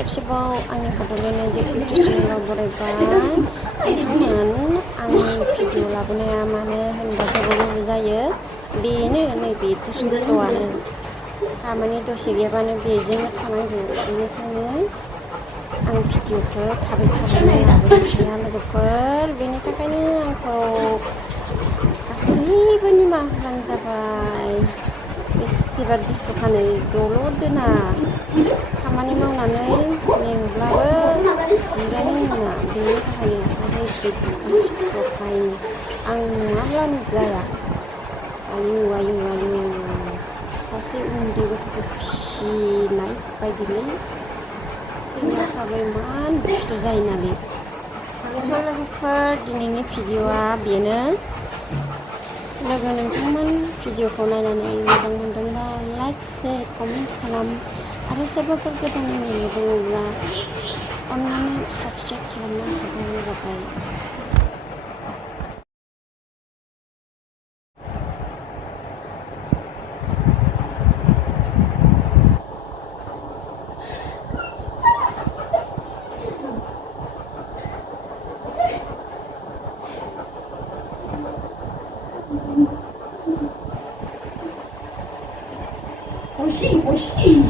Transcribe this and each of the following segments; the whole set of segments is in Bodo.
खेबसेबाव आंनि बड'लेण्ड आइजो इउटुब चेनेलाव बरायबाय। नोंथांमोन आंनि भिडिअ लाबोनाया मानो होनबा गोबाव जायो, बेनो नैबे दुस्थ'आनो खामानि दसे गैयाबानो बेजोंनो थानांगौ। बेनिखायनो आं भिडिअखौ थाबै थाबैनो लाबोनो हाया लोगोफोर। बेनि थाखायनो आंखौ गासैबो निमाहा होबानो जाबाय। बेसेबा दुस्थ'खानै दलद दोना, खामानि मावनानै मेंब्लाबो जिरायनो मोना। बेनि थाखायनो ओरैबायदि दुस्थ'खायनो आं नङाब्लानो जाया। आयु आयु आयु सासे उन्दै गथ'खौ फिसिनाय बायदिलै। सैमाफ्राबो इमान दुस्थ' जायो नालाय। स' लोगोफोर दिनैनि भिडिअआ बेनो। लोगो नोंथांमोन भिडिअखौ नायनानै मोजां मोनदोंबा लाइक शेयार कमेन्ट खालाम आरो सोरबाफोर गोदानै नायनो दङब्ला अन्नानै साबसक्राइब खालामना होबानो जाबाय।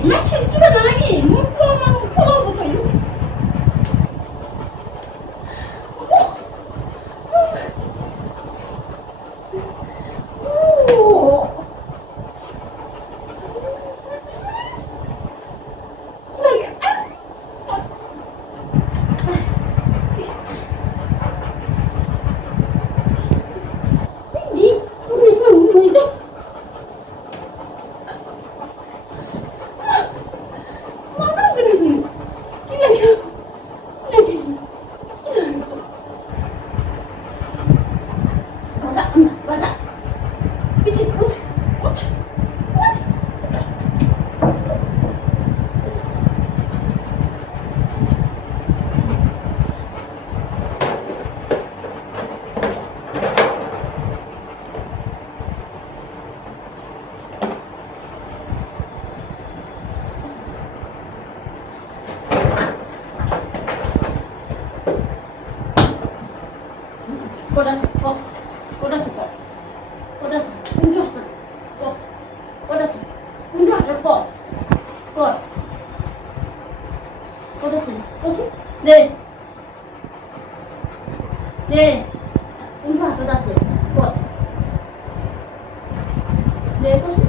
마 새끼가 나기 물고만 콜라부터 이렇게 맞아. 미친, 우치. 꼬라서 운동하자. 꼬라서 운동하자. 꼬라서 네. 운동하자. 다시 네, 꼬시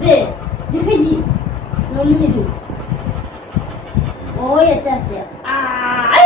네, 디펜지 놀리는 오예 됐어요. 아이